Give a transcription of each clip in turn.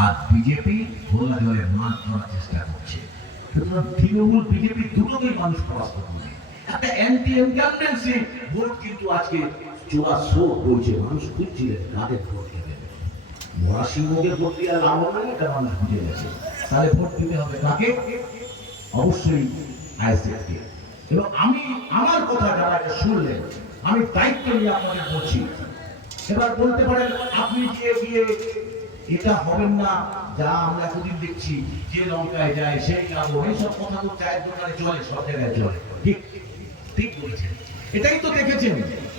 আর BJP খোলা জলে মাছ ধরার চেষ্টা করছে। তৃণমূল বিজেপি দুটোকেই মানুষ পরাস্ত করবে। একটা অ্যান্টি ভোট কিন্তু আজকে চোরা মানুষ খুঁজছিলেন কাদের ভোট ভোট দিয়ে লাভ হবে না, এটা মানুষ বুঝে গেছে। তাহলে ভোট দিতে হবে অবশ্যই আইএসএফকে এবং আমি, আমার কথা যারা শুনলেন, আমি দায়িত্ব নিয়ে আপনাকে বলছি। এবার বলতে পারেন, আপনি গিয়ে গিয়ে এটা হবেন না। যা আমরা এতদিন দেখছি, যে লঙ্কায় যায়, সেই যাব এইসব কথা তো চায়ের দোকানে চলে, সব জায়গায় চলে। ঠিক ঠিক বলেছেন। এটাই তো দেখেছেন।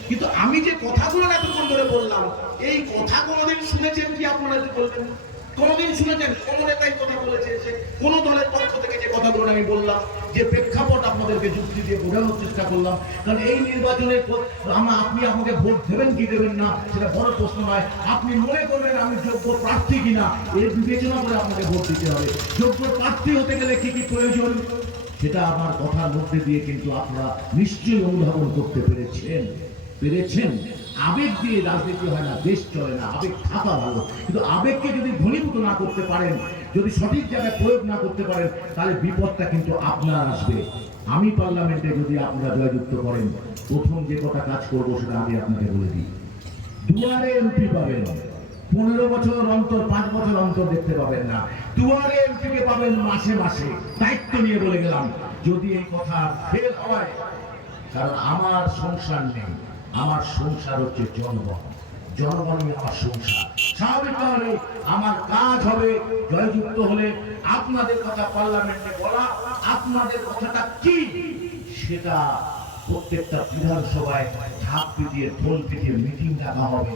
কিন্তু আমি যে কথাগুলো এতক্ষণ ধরে বললাম, এই কথা কোনোদিন শুনেছেন কি আপনারা বলবেন কোনোদিন শুনেছেন? কোন নেতাই কথা বলেছে যে কোন দলের পক্ষ থেকে কথাগুলো আমি বললাম, যে প্রেক্ষাপট আপনাদেরকে যুক্তি দিয়ে বোঝানোর চেষ্টা করলাম। কারণ এই নির্বাচনের আমরা আপনি আমাকে ভোট দেবেন কি দেবেন না, সেটা বড় প্রশ্ন নয়। আপনি মনে করবেন আমি যোগ্য প্রার্থী কিনা, এর বিবেচনা করে আপনাকে ভোট দিতে হবে। যোগ্য প্রার্থী হতে গেলে কি কি প্রয়োজন? সেটা আমার কথার মধ্যে দিয়ে কিন্তু আপনারা নিশ্চয়ই অনুধাবন করতে পেরেছেন। পেরেছেন? আবেগ দিয়ে রাজনীতি হয় না, দেশ চলে না, আবেগ থাকা ভালো। কিন্তু আবেগকে যদি ঘনীভূত না করতে পারেন যদি সঠিক জায়গায় প্রয়োগ না করতে পারেন, তাহলে বিপদটা কিন্তু আপনার আসবে। আমি পার্লামেন্টে যদি আপনারা জয়যুক্ত করেন, প্রথম যে কটা কাজ করব সেটা আমি আপনাকে বলে দিই। দুয়ারে এমপি পাবেন। পনেরো বছর অন্তর, পাঁচ বছর অন্তর দেখতে পাবেন না। দুয়ারে এমপিকে পাবেন মাসে মাসে। দায়িত্ব নিয়ে বলে গেলাম, যদি এই কথা ফেল হয়, কারণ আমার সংসার নেই। আমার সংসার হচ্ছে জনগণ। জনগণই আমার সংসার। স্বাভাবিকভাবে আমার কাজ হবে, জয়যুক্ত হলে আপনাদের কথা পার্লামেন্টে বলা, আপনাদের কথাটা কি? সেটা প্রত্যেকটা বিধানসভায় ঝাঁপ পিটিয়ে, ঢোল পিটিয়ে মিটিং ডাকা হবে।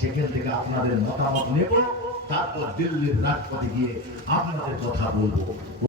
সেখান থেকে আপনাদের মতামত নেব, তারপর দিল্লির রাজপথে গিয়ে আপনাদের কথা বলব।